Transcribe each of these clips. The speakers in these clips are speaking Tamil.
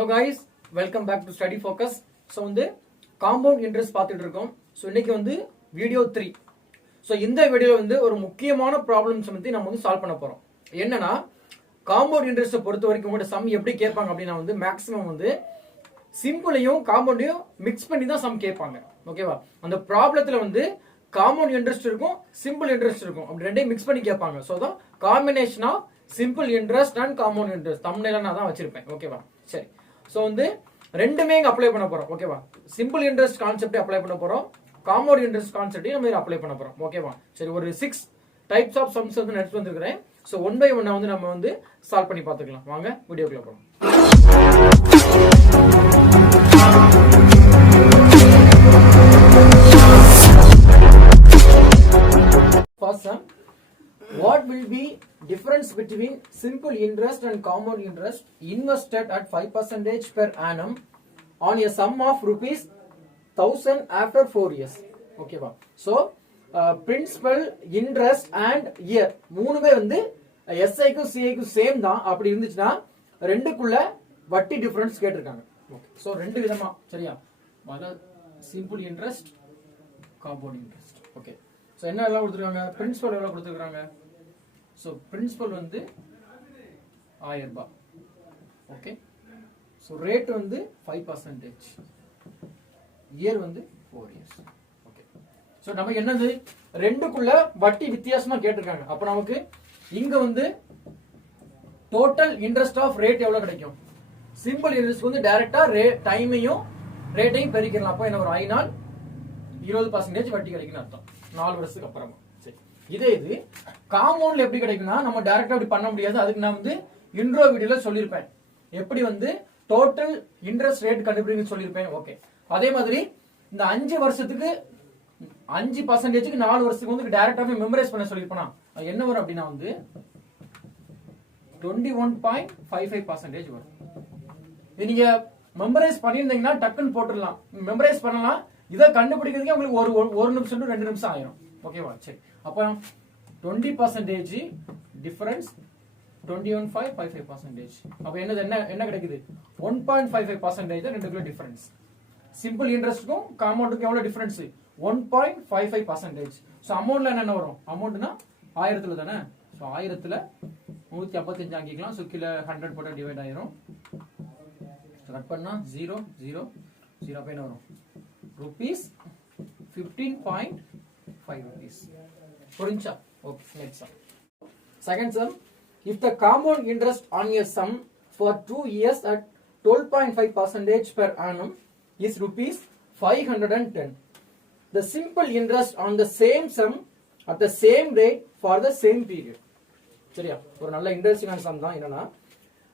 Hello guys, welcome back to Study Focus. So வந்து compound interest பார்த்துட்டு இருக்கோம். So இன்னைக்கு வந்து வீடியோ 3. So இந்த வீடியோல வந்து ஒரு முக்கியமான ப்ராப்ளம்ஸ் வந்து நம்ம வந்து சால்வ் பண்ண போறோம். என்னன்னா compound interest பொறுத்த வரைக்கும் உங்க சம் எப்படி கேட்பாங்க அப்படினா வந்து மேக்ஸिमम வந்து சிம்பிளையும் காம்பவுண்டையும் மிக்ஸ் பண்ணி தான் சம் கேட்பாங்க. ஓகேவா? அந்த ப்ராப்ளத்துல வந்து காம்பவுண்ட் இன்ட்ரெஸ்ட் இருக்கும், சிம்பிள் இன்ட்ரெஸ்ட் இருக்கும். அப்படி ரெண்டையும் மிக்ஸ் பண்ணி கேட்பாங்க. சோ தான் combination of simple interest and compound interest தம்ப்நெயில்ல நான் தான் வச்சிருப்பேன். ஓகேவா? சரி. சோ வந்து ரெண்டுமே இங்க அப்ளை பண்ண போறோம். ஓகேவா? சிம்பிள் இன்ட்ரெஸ்ட் கான்செப்ட் அப்ளை பண்ண போறோம், காம்பவுண்ட் இன்ட்ரெஸ்ட் கான்செப்ட் நம்ம அப்ளை பண்ண போறோம். ஓகேவா? சரி, ஒரு 6 டைப்ஸ் ஆஃப் சம்ஸ் வந்து எடுத்து வந்திருக்கேன். சோ ஒன் பை ஒன்னா வந்து நம்ம வந்து சால்வ் பண்ணி பார்த்துக்கலாம். வாங்க வீடியோக்குள்ள போறோம். First sum, what will be difference between simple interest and compound interest invested at 5% per annum on a sum of rupees 1000 after 4 years? Okay va? So principal, interest and year மூணுமே வந்து SI க்கும் CI க்கும் சேம் தான். அப்படி இருந்துச்சுன்னா ரெண்டுக்குள்ள வட்டி டிஃபரன்ஸ் கேட்டிருக்காங்க. ஓகே, சோ ரெண்டு விதமா சரியா? முதல்ல simple interest, compound interest. Okay, so என்ன எல்லாம் கொடுத்திருக்காங்க? பிரின்சிபல் எவ்வளவு கொடுத்திருக்காங்க? சோ பிரின்சிபல் வந்து 1000 ரூபாய். ஓகே, சோ ரேட் வந்து 5%, இயர் வந்து 4 இயர்ஸ். ஓகே, சோ நமக்கு என்னது ரெண்டுக்குள்ள வட்டி வித்தியாசமா கேட்டிருக்காங்க. அப்ப நமக்கு இங்க வந்து டோட்டல் இன்ட்ரெஸ்ட் ஆஃப் ரேட் எவ்வளவு கிடைக்கும்? சிம்பிள் இன்ட்ரெஸ்ட் வந்து டைரக்டா டைமையும் ரேட்டையும் பெருக்கிடலாம். அப்ப என்ன ஒரு 5 நாள் 20% வட்டி கிடைக்கும்னு அர்த்தம் 4 வருஷத்துக்கு அப்புறமா. சரி, இதே இது காம்பவுண்ட்ல எப்படி கிடைக்கும்னா நம்ம டைரக்டா அப்படி பண்ண முடியாது. அதுக்கு நான் வந்து இன்ட்ரோ வீடியோல சொல்லியிருப்பேன் எப்படி வந்து டோட்டல் இன்ட்ரெஸ்ட் ரேட் கண்டுபிடிக்கணும்னு சொல்லியிருப்பேன். ஓகே, அதே மாதிரி இந்த 5 வருஷத்துக்கு 5%க்கு 4 வருஷத்துக்கு வந்து டைரக்டாவே மெமரைஸ் பண்ண சொல்லியிருப்பேன். என்ன வரும் அப்படின்னா வந்து 21.55% வரும். நீங்க மெமரைஸ் பண்ணியிருந்தீங்கன்னா டக்குன்னு போட்டுடலாம், மெமரைஸ் பண்ணலாம். இதை கண்டுபிடிக்கிறதுக்கு உங்களுக்கு ஒரு நிமிஷம் டு 2 நிமிஷம் ஆயிரும். ஓகேவா? சரி, அப்போ 20% டிஃபரன்ஸ் 21.55%. அப்ப என்னது என்ன கிடைக்குது? 1.55% ரெண்டுக்குள்ள டிஃபரன்ஸ். சிம்பிள் இன்ட்ரெஸ்ட்க்கும் காம்பவுண்டுக்கும் எவ்வளவு டிஃபரன்ஸ்? 1.55%. சோ அமௌண்ட்ல என்ன வரும்? அமௌண்ட்னா 1000ல தானே. சோ 1000ல 155 ஆக்கிக்கலாம். சோ கீழ 100 போட்டா டிவைட் ஆயிரும். கட் பண்ணா 0 0 0 என்ன வரும்? rupees 15.5 rupees. புரிஞ்சா? Okay, next sum. Second sum, if the compound interest on a sum for 2 years at 12.5% per annum is rupees 510, the simple interest on the same sum at the same rate for the same period. சரியா? ஒரு நல்ல இன்ட்ரெஸ்டிங்கான சம் தான். என்னன்னா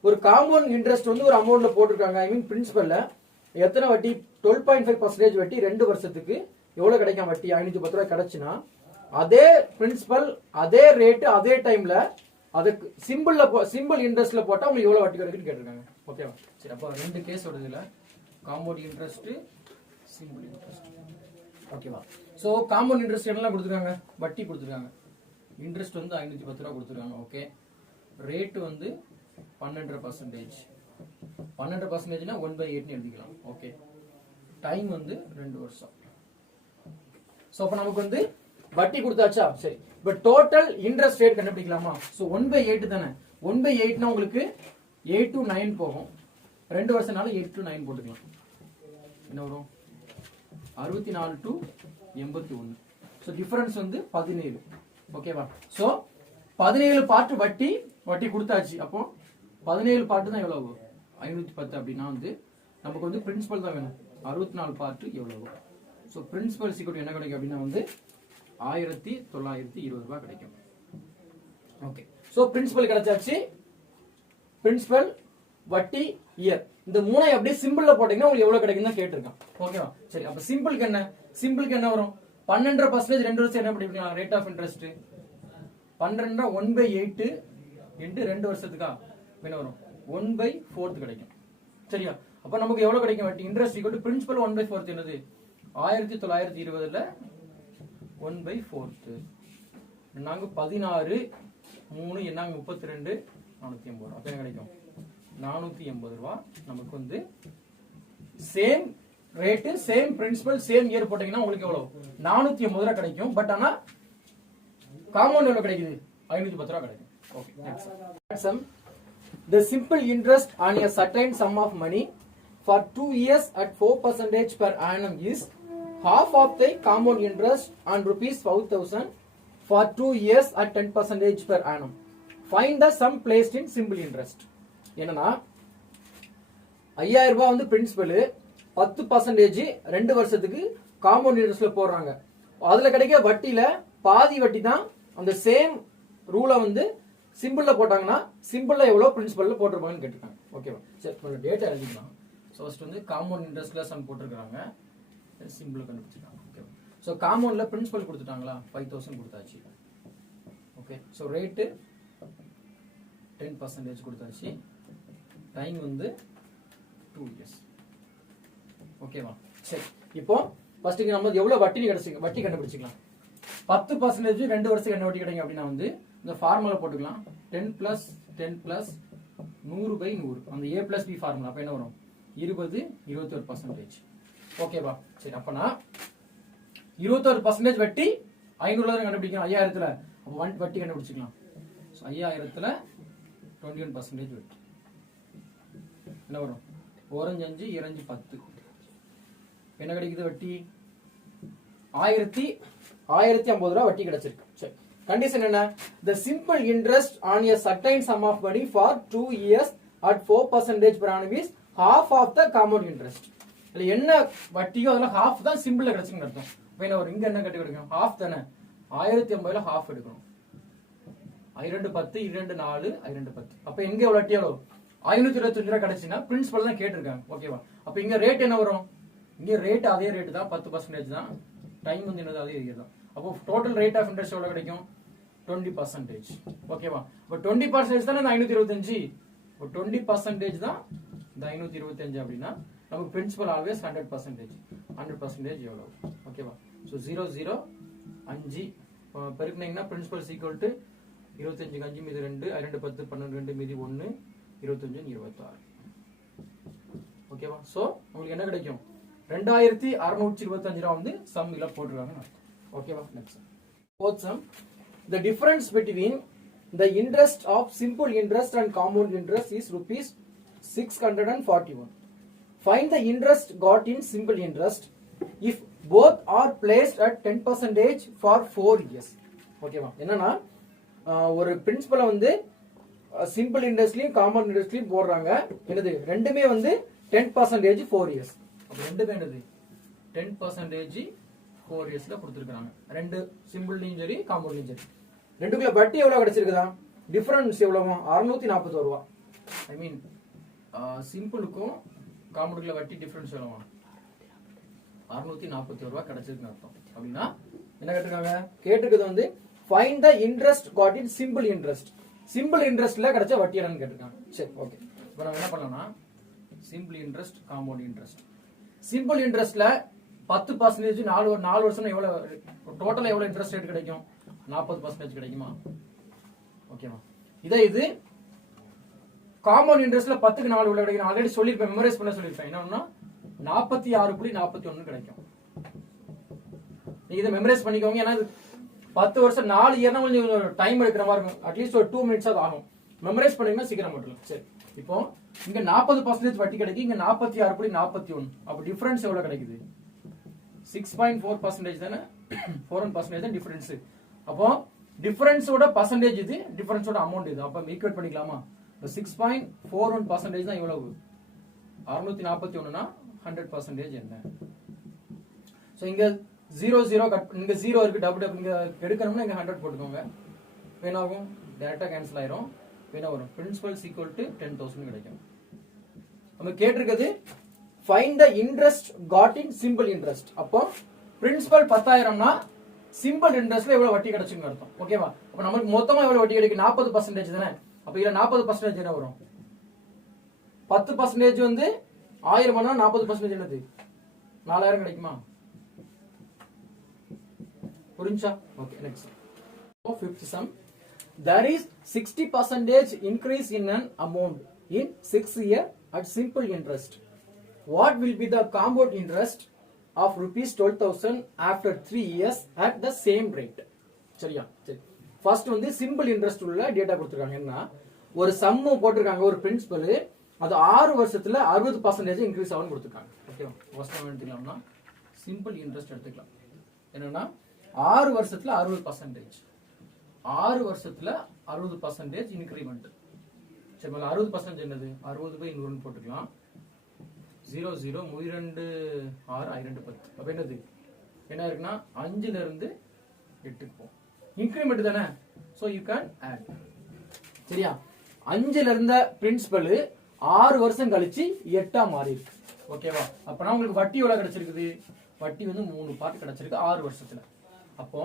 ஒரு காம்பவுண்ட் இன்ட்ரெஸ்ட் வந்து ஒரு அமௌண்ட்ல போட்டிருக்காங்க. ஐ மீன் பிரின்சிபல்ல எத்தனை வட்டி? 12.5% வட்டி 2 வருஷத்துக்கு எவ்வளவு கிடைக்கும் வட்டி? 510 ரூபாய் கிடைச்சுன்னா அதே பிரின்சிபல், அதே ரேட், அதே டைம்ல அதுக்கு சிம்பிள் இன்ட்ரெஸ்ட்ல போட்டா உங்களுக்கு எவ்வளவு வட்டி கிடைக்குன்னு கேட்டிருக்காங்க. ஓகேவா? சரி, அப்போ ரெண்டு கேஸ் வருது இல்ல, காம்பவுண்ட் இன்ட்ரெஸ்ட், சிம்பிள் இன்ட்ரெஸ்ட். ஓகேவா? சோ காம்பவுண்ட் இன்ட்ரெஸ்ட் என்னெல்லாம் கொடுத்துருக்காங்க? வட்டி கொடுத்துருக்காங்க. இன்ட்ரெஸ்ட் வந்து 510 ரூபாய் கொடுத்துருக்காங்க. ஓகே, ரேட் வந்து 12%. 12%னா 1/8 எழுதிக்கலாம். ஓகே, டைம் வந்து 2 வருஷம். சோ அப்ப நமக்கு வந்து வட்டி கொடுத்தாச்சா? சரி, இப்ப டோட்டல் இன்ட்ரெஸ்ட் ரேட் கண்டுபிடிக்கலாமா? சோ 1/8 தானே. 1/8னா உங்களுக்கு 8 to 9 போகும். 2 வருஷம்னால 8 to 9 போட்டுக்கலாம். என்ன வரும்? 64 to 81. சோ டிஃபரன்ஸ் வந்து 17. ஓகேவா? சோ 17 பார்ட் வட்டி கொடுத்தாச்சு. அப்போ 17 பார்ட் தான் எவ்வளவு? 510. அப்படின்னா வந்து நமக்கு வந்து பிரின்சிபல் தான் வேணும். 64 பார்ட் எவ்வளவு? சோ பிரின்சிபல் சீக்கிரம் என்ன கிடைக்கும் அப்படின்னா வந்து 1920 ரூபாய் கிடைக்கும். ஓகே, சோ பிரின்சிபல் கிடைச்சாச்சு. பிரின்சிபல், வட்டி, இயர், இந்த மூணை அப்படியே சிம்பிள்ல போட்டீங்கன்னா உங்களுக்கு எவ்வளவு கிடைக்கும் தான் கேட்டிருக்கான். ஓகேவா? சரி, அப்ப சிம்பிளுக்கு என்ன வரும்? 12% 2 வருஷம் என்ன படிக்கலாம்? ரேட் ஆஃப் இன்ட்ரெஸ்ட் 12 1/8 into 2 வருஷத்துக்கா என்ன வரும்? 1/4 கிடைக்கும். சரியா? அப்ப நமக்கு எவ்வளவு கிடைக்கும் வட்டி? இன்ட்ரெஸ்ட் ஈக்குவல் டு பிரின்சிபல் 1/4 என்னது? 1920ல 1/4 நாங்க 16 3 என்னாங்க 32 480 ரூபாய். அப்ப என்ன கிடைக்கும்? 480 ரூபாய் நமக்கு வந்து same rate same principal same year போட்டீங்கன்னா உங்களுக்கு எவ்வளவு 480 ரூபாய் கிடைக்கும். பட் ஆனா காம்பவுண்ட் எவ்வளவு கிடைக்குது 510 ரூபாய் கிடைக்கும். Okay next sum. The simple interest on a certain sum of money for 2 years at 4% per annum is half of the compound interest on rupees 5,000 for 2 years at 10% per annum. Find the sum placed in simple interest. என்னன்னா 5000 ரூபாய் வந்து பிரின்சிபல் 10% 2 வருஷத்துக்கு காம்பவுண்ட் இன்ட்ரெஸ்ட்ல போடுறாங்க. அதுல கிடைக்க வட்டியில பாதி வட்டி தான் அந்த சேம் ரூலை வந்து சிம்பிள்ல போட்டாங்கன்னா சிம்பிள்ல எவ்வளவு பிரின்சிபல்ல போட்டிருப்பாங்கன்னு கேட்டிருக்காங்க. ஓகேவா? சரி கொஞ்சம் டேட்டா எழுதிக்கலாம். ஸோ ஃபர்ஸ்ட் வந்து காம்பவுண்ட் இன்ட்ரெஸ்ட்ல சம் போட்டிருக்காங்க, சிம்பிள் கண்டுபிடிச்சிருக்காங்க. ஓகேவா? ஸோ காம்பவுண்ட்ல பிரின்சிபல் கொடுத்துட்டாங்களா 5000 கொடுத்தாச்சு. ஓகே ஸோ ரேட்டு 10% கொடுத்தாச்சு. டைம் வந்து 2 இயர்ஸ். ஓகேவா? சரி இப்போ ஃபர்ஸ்ட் நம்ம எவ்வளவு வட்டி கண்டுபிடிச்சிக்கலாம். 10% 2 வருஷத்துக்கு என்ன வட்டி கிடைக்கும் அப்படின்னா வந்து இந்த ஃபார்முலா போட்டுக்கலாம். 10 plus 10 plus 100/100 அந்த A plus B ஃபார்முலா. அப்ப என்ன வரும் 20 21%. ஓகேவா? சரி அப்பனா 21% வட்டி 500 கண்டுபிடிக்கணும் 5000ல. அப்ப வட்டி கண்டுபிடிச்சிக்கலாம். 5000ல 21% வட்டி என்ன வரும் 1 5 2 10 என்ன கிடைக்குது வட்டி 1050 ரூபாய் வட்டி கிடைச்சிருக்கு. சரி கண்டிஷன் என்ன the simple interest on a certain sum of money for 2 years at 4% per annum is half of the compound interest. இல்ல என்ன வட்டியோ அதல half தான் சிம்பிள்ல கிடைச்சுன்னு அர்த்தம். வேணா ஒரு இங்க என்ன கட்டி எடுக்கணும் half தானே 1050ல half எடுக்கணும். 2 10 2 4 2 10 அப்ப எங்க எவ்வளவு வட்டி எவ்வளவு 525 ரூபாய் கிடைச்சுனா பிரின்சிபல் தான் கேட்டிருக்காங்க. ஓகேவா? அப்ப இங்க ரேட் என்ன வரும் இங்க ரேட் அதே ரேட் தான் 10% தான். டைம் வந்து என்னது அதே இயர் தான். அப்போ டோட்டல் ரேட் ஆஃப் இன்ட்ரெஸ்ட் எவ்வளவு கிடைக்கும் 20%. ஓகேவா? அப்ப 20% தானே 525. அப்ப 20% தான் இந்த 525 அப்படின்னா நமக்கு பிரின்சிபல் ஆல்வேஸ் 100%. 100% எவ்வளவு? ஓகேவா? சோ 0 0 5 பெருக்குனீங்கன்னா பிரின்சிபல் ஈக்குவல் டு 25 5 மீதி 2 2 10 12 2 மீதி 1 25 26. ஓகேவா? சோ உங்களுக்கு என்ன கிடைக்கும் 2625 ரூபாய் வந்து சம் இல்ல போட்டுருக்காங்க. ஓகேவா? Next fourth sum. The difference between the interest of simple interest and compound interest is rupees 641. Find the interest got in simple interest if both are placed at 10% for 4 years. ஓகேவா? என்னன்னா ஒரு பிரின்சிபலை வந்து சிம்பிள் இன்ட்ரெஸ்ட்லயும் காம்பவுண்ட் இன்ட்ரெஸ்ட்லயும் போடுறாங்க. என்னது ரெண்டுமே வந்து 10% 4 இயர்ஸ். அப்ப ரெண்டுமே என்னது 10% 4 இயர்ஸ்ல கொடுத்திருக்காங்க. ரெண்டு சிம்பிள்லயும் சரி காம்பவுண்ட்லயும் சரி. ரெண்டுக்குள்ள வட்டி எவ்வளவு கிடைச்சிருக்குதா டிஃபரன்ஸ் எவ்வளவு 641 ரூபாய். ஐ மீன் சிம்பிளுக்கும் காம்பவுண்டுக்குள்ள வட்டி டிஃபரன்ஸ் எவ்வளவு 641 ரூபாய் கிடைச்சிருக்குன்னு அர்த்தம். அப்படின்னா என்ன கேட்டிருக்காங்க கேட்டிருக்கிறது வந்து find the interest got in simple interest. Simple இன்ட்ரெஸ்ட்ல கிடைச்ச வட்டி என்னன்னு கேட்டிருக்காங்க. சரி ஓகே இப்போ நம்ம என்ன பண்ணலாம்னா simple interest compound interest. Simple இன்ட்ரெஸ்ட்ல 10% 4 வருஷம் எவ்வளவு டோட்டலா எவ்வளவு இன்ட்ரெஸ்ட் ரேட் கிடைக்கும் 40% கிடைக்குமா? ஓகேவா? இது காம்பவுண்ட் இன்ட்ரெஸ்ட்ல 10க்கு 4 எவ்வளவு கிடைக்கும் ஆல்ரெடி சொல்லிருப்பேன், மெமரைஸ் பண்ண சொல்லிருப்பேன். என்னன்னா 46.41 கிடைக்கும். நீங்க இதை மெமரைஸ் பண்ணிக்கோங்க. ஏன்னா 10 வருஷம் 4 இயர்னா கொஞ்சம் டைம் எடுக்கிற மாதிரி இருக்கும். அட்லீஸ்ட் ஒரு 2 மினிட்ஸ் ஆகும். மெமரைஸ் பண்ணீங்கன்னா சீக்கிரம் மட்டும். சரி இப்போ இங்க 40% வட்டி கிடைக்கும், இங்க 46.41. அப்ப டிஃபரன்ஸ் எவ்வளவு கிடைக்குது 6.4% தானே 4% தான் டிஃபரன்ஸ். அப்போ டிஃபரன்ஸோட பர்சன்டேஜ் இது, டிஃபரன்ஸோட அமௌண்ட் இது. அப்ப ஈக்குவேட் பண்ணிக்கலாமா? 6.41% தான் இவ்வளவு 641னா 100% என்ன? சோ இங்க 0 0 கட் இங்க 0 இருக்கு, டபுள் இங்க எடுக்கணும்னா இங்க 100 போட்டுக்கோங்க. வேணாகும் டைரக்டா கேன்சல் ஆயிரும். வேணா வரும் பிரின்சிபல் ஈக்குவல் டு 10,000 கிடைக்கும். நம்ம கேட்டிருக்கிறது find the interest got in simple interest. அப்போ பிரின்சிபல் 10,000னா சிம்பிள் இன்ட்ரெஸ்ட்ல எவ்வளவு வட்டி கிடைச்சுன்னு அர்த்தம். ஓகேவா? அப்ப நமக்கு மொத்தமா எவ்வளவு வட்டி கிடைக்கும் 40% தானே. அப்ப இதுல 40% என்ன வரும் 10% வந்து 1000 பண்ணா 40% என்னது 4000 கிடைக்குமா? புரிஞ்சா? Okay next. Fifth sum. There is 60% increase in an amount in 6 years at simple interest. What will be the compound interest of rupees 12,000 after 3 years at the same rate? சரியா? சரி. ஃபர்ஸ்ட் வந்து சிம்பிள் இன்ட்ரெஸ்ட் உள்ள டேட்டா கொடுத்துருக்காங்க. என்ன ஒரு சம்மு போட்டிருக்காங்க, ஒரு பிரின்சிபல், அது 6 வருஷத்துல 60% இன்க்ரீஸ் ஆகும் கொடுத்துருக்காங்க. ஓகேவா? ஃபர்ஸ்ட் நம்ம எடுத்துக்கலாம்னா சிம்பிள் இன்ட்ரெஸ்ட் எடுத்துக்கலாம். என்னன்னா 6 வருஷத்துல 60%, 6 வருஷத்துல 60% இன்க்ரிமெண்ட். சரி, 60% என்னது? 60/100 போட்டுக்கலாம். 0 0 32 6 2 10. அப்ப என்னது என்ன இருக்குன்னா 5ல இருந்து 8க்கு போகும். இன்கிரிமெண்ட் தானே, சோ யூ கேன் ஆட். சரியா? 5ல இருந்த பிரின்சிபல் 6 வருஷம் கழிச்சு 8ஆ மாறி இருக்கு. ஓகேவா? அப்பனா உங்களுக்கு வட்டி எவ்வளவு கிடைச்சிருக்குது? வட்டி வந்து 3 பார்ட் கிடைச்சிருக்கு 6 வருஷத்துல. அப்போ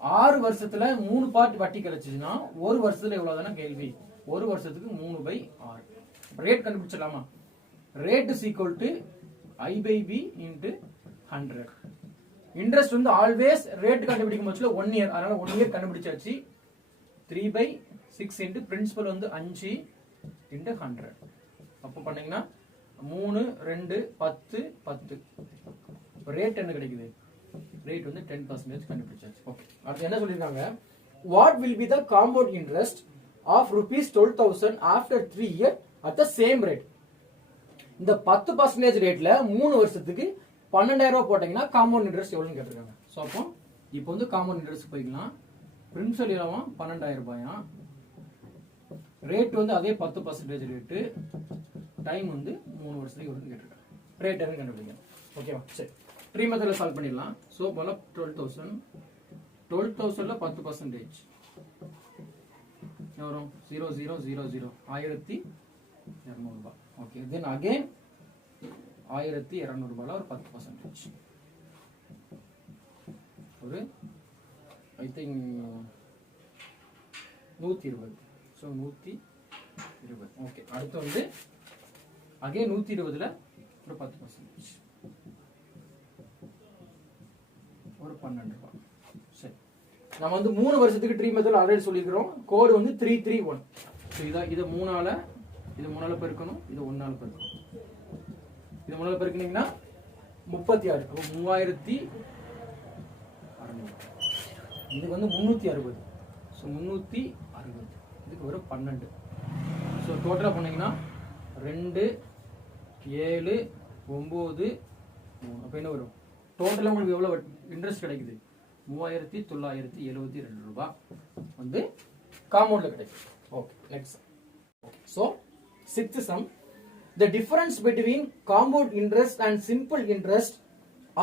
6 வருஷத்துல 3 பார்ட் வட்டி கிடைச்சிச்சுன்னா ஒரு வருஷத்துல எவ்வளவு தானே கேள்வி? ஒரு வருஷத்துக்கு 3/6. ரேட் கண்டுபிடிச்சிடலாமா? Rate is equal to I/B into 100. Interest வந்து ஆல்வேஸ் ரேட் கண்டுபிடிக்கும் பட்சத்துல 1 இயர், அதனால 1 இயர் கண்டுபிடிச்சாச்சு. 3/6 into பிரின்சிபல் வந்து 5 into 100. அப்போ பண்ணீங்கன்னா 3 2 10 10. ரேட் என்ன கிடைக்குது? ரேட் வந்து 10% கண்டுபிடிச்சாச்சு. ஓகே, அடுத்து என்ன சொல்லிருக்காங்க? What will be the compound interest of rupees 12,000 after 3 years at the same rate? இந்த 10% ரேட்ல 3 வருஷத்துக்கு 12,000 ரூபாய் போட்டீங்கன்னா காம்பவுண்ட் இன்ட்ரெஸ்ட் எவ்வளவுன்னு கேட்டிருக்காங்க. சோ அப்போ இப்போ வந்து காம்பவுண்ட் இன்ட்ரெஸ்ட் போய்க்கலாம். பிரின்சிபல் எவ்வளவு? 12,000 ரூபாயா. ரேட் வந்து அதே 10% ரேட். டைம் வந்து 3 வருஷத்துக்கு எவ்வளவுன்னு கேட்டிருக்காங்க. ரேட் என்ன கண்டுபிடிக்கணும். ஓகேவா? சரி, ட்ரீ மெத்தட்ல சால்வ் பண்ணிடலாம். சோ போல 12,000ல 10% எவ்வளவு? 0 0 0 0 1200 ரூபாய். ஓகே, தென் அகைன் 1200 ரூபாயில ஒரு 10%, ஒரு ஐ திங்க் 120. ஸோ 120. ஓகே, அடுத்து வந்து அகைன் 120ல ஒரு 10%, ஒரு 12 ரூபாய். சரி, நம்ம வந்து 3 வருஷத்துக்கு ட்ரீ மெத்தட் ஆல்ரெடி சொல்லிக்கிறோம். கோடு வந்து 331. ஸோ இதை 3ஆல பெருக்கணும், இது 1ஆல பெருக்கணும். இது 3ஆல பெருக்கினீங்கன்னா 36. அப்போ 3600. இது வந்து 360. ஸோ 360 இதுக்கு வரும் 12. ஸோ டோட்டலாக பண்ணீங்கன்னா 2 7 9 3. அப்போ என்ன வரும்? டோட்டலாக உங்களுக்கு எவ்வளோ இன்ட்ரெஸ்ட் கிடைக்குது? 3972 ரூபாய் வந்து காம்பவுண்ட்ல கிடைக்கும். Okay, next. So 6th sum, the difference between compound interest and simple interest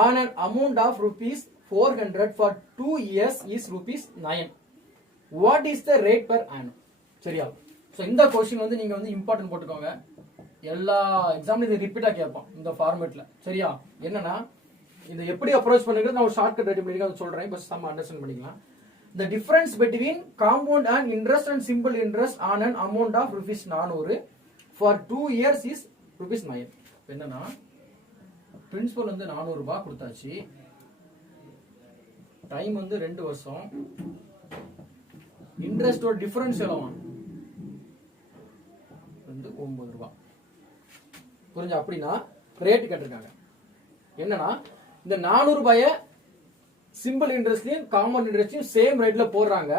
on an amount of rupees 400 for 2 years is rupees 9. What is the rate per annum? சரியா? சோ இந்த क्वेश्चन வந்து நீங்க வந்து இம்பார்ட்டன்ட் போட்டுக்கோங்க. எல்லா எக்ஸாம்லயும் இது ரிப்பீட்டா கேட்பான் இந்த ஃபார்மேட்ல. சரியா? என்னன்னா இத எப்படி அப்ரோச் பண்ணுங்க நான் ஒரு ஷார்ட்கட் ரெடி பண்ணி நான் சொல்றேன். பஸ் நம்ம அண்டர்ஸ்டாண்ட் பண்ணிக்கலாம். The difference between compound and interest and simple interest on an amount of rupees 400 for 2 years is rupees 9. என்னன்னா பிரின்சிபல் வந்து 400 ரூபாய் கொடுத்தாச்சு. டைம் வந்து 2 வருஷம். இன்ட்ரெஸ்டோட டிஃபரன்ஸ் எவ்வளவு? வந்து 9 ரூபாய். புரிஞ்சா? அப்படின்னா ரேட் கேட்டிருக்காங்க. என்னன்னா இந்த 400 ரூபாயை சிம்பிள் இன்ட்ரெஸ்ட்லயும் காம்பவுண்ட் இன்ட்ரெஸ்ட்லயும் சேம் ரேட்ல போடுறாங்க.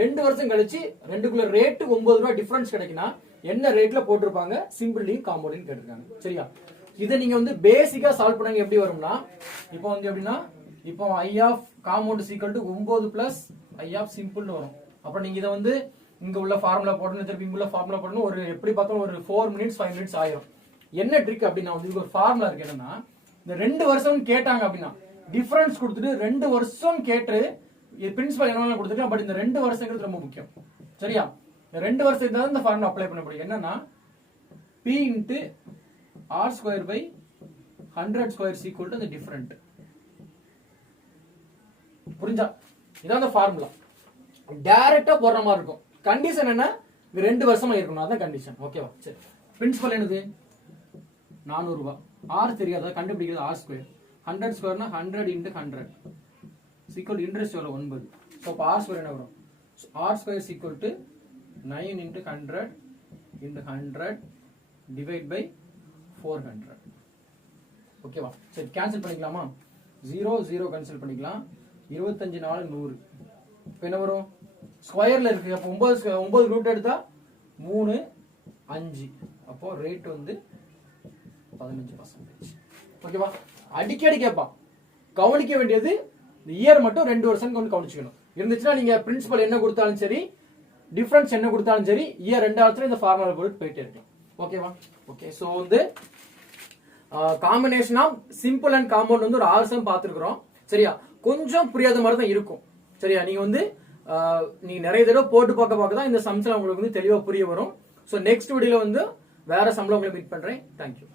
2 வருஷம் கழிச்சு ரெண்டுக்குள்ள ரேட் 9 ரூபாய் டிஃபரன்ஸ் கிடைக்குன்னா என்ன ரேட்ல போட்டிருப்பாங்க? சிம்பிள்லையும் காம்பவுண்ட்லையும் கேட்டிருக்காங்க. சரியா? இதை நீங்க வந்து பேசிக்கா சால்வ் பண்ணாங்க எப்படி வரும்னா, இப்போ வந்து எப்படின்னா இப்போ I of compound is equal to 9 plus I of சிம்பிள்னு வரும். அப்ப நீங்க இதை வந்து இங்க உள்ள ஃபார்முலா போடணும், திருப்பி இங்க உள்ள ஃபார்முலா போடணும். ஒரு எப்படி பார்த்தாலும் ஒரு 4 மினிட்ஸ் 5 மினிட்ஸ் ஆயிரும். என்ன ட்ரிக் அப்படின்னா வந்து ஒரு ஃபார்முலா இருக்கு. என்னன்னா இந்த 2 வருஷம் கேட்டாங்க அப்படின்னா டிஃபரன்ஸ் கொடுத்துட்டு 2 வருஷம் கேட்டு பிரின்சிபல் என்ன கொடுத்துருக்கேன். பட் இந்த 2 வருஷங்கிறது ரொம்ப முக்கியம். சரியா? 2 வருஷம் இருந்தாலும் இந்த ஃபார்முலா அப்ளை பண்ண முடியும். என்னன்னா P into R square by 100 square is equal to the different. புரிஞ்சா? இதான் அந்த ஃபார்முலா. டைரக்டா போடுற மாதிரி இருக்கும். கண்டிஷன் என்ன? 2 வருஷமா இருக்கணும், அதான் கண்டிஷன். ஓகேவா? சரி, பிரின்சிபல் என்னது? 400 ரூபாய். R தெரியாத கண்டுபிடிக்கிறது R square. 100 ஸ்கொயர்னா 100 into 100 equal interest எவ்வளவு? 9. சோ அப்ப R ஸ்கொயர் என்ன வரும்? R square is equal to 9 into 100 into 100 divide by 400. ஓகேவா? சரி கேன்சல் பண்ணிக்கலாமா? 0 0 கேன்சல் பண்ணிக்கலாம். 25 4 100. இப்போ என்ன வரும்? ஸ்கொயர்ல இருக்கு. அப்போ 9 ரூட் எடுத்தா 3 5. அப்போ ரேட் வந்து 15%. ஓகேவா? அடிக்கடி கேட்பா. கவனிக்க வேண்டியது இந்த இயர் மட்டும் 2 வருஷம் கவனிச்சுக்கணும். இருந்துச்சுன்னா நீங்க பிரின்சிபல் என்ன கொடுத்தாலும் சரி, டிஃபரன்ஸ் என்ன கொடுத்தாலும் சரி, இயர் 2 ஆத்துல இந்த ஃபார்முலா போட்டு போயிட்டே இருக்கலாம். ஓகேவா? ஓகே. சோ வந்து combination of simple and compound வந்து ஒரு 6 சம் பார்த்துருக்கிறோம். சரியா? கொஞ்சம் புரியாத மாதிரி தான் இருக்கும். சரியா? நீங்க வந்து நீங்க நிறைய தடவை போட்டு பார்க்க தான் இந்த சம்ஸ்ல உங்களுக்கு வந்து தெளிவா புரிய வரும். ஸோ நெக்ஸ்ட் வீடியோல வந்து வேற சம்ல உங்களை மீட் பண்றேன். தேங்க்யூ.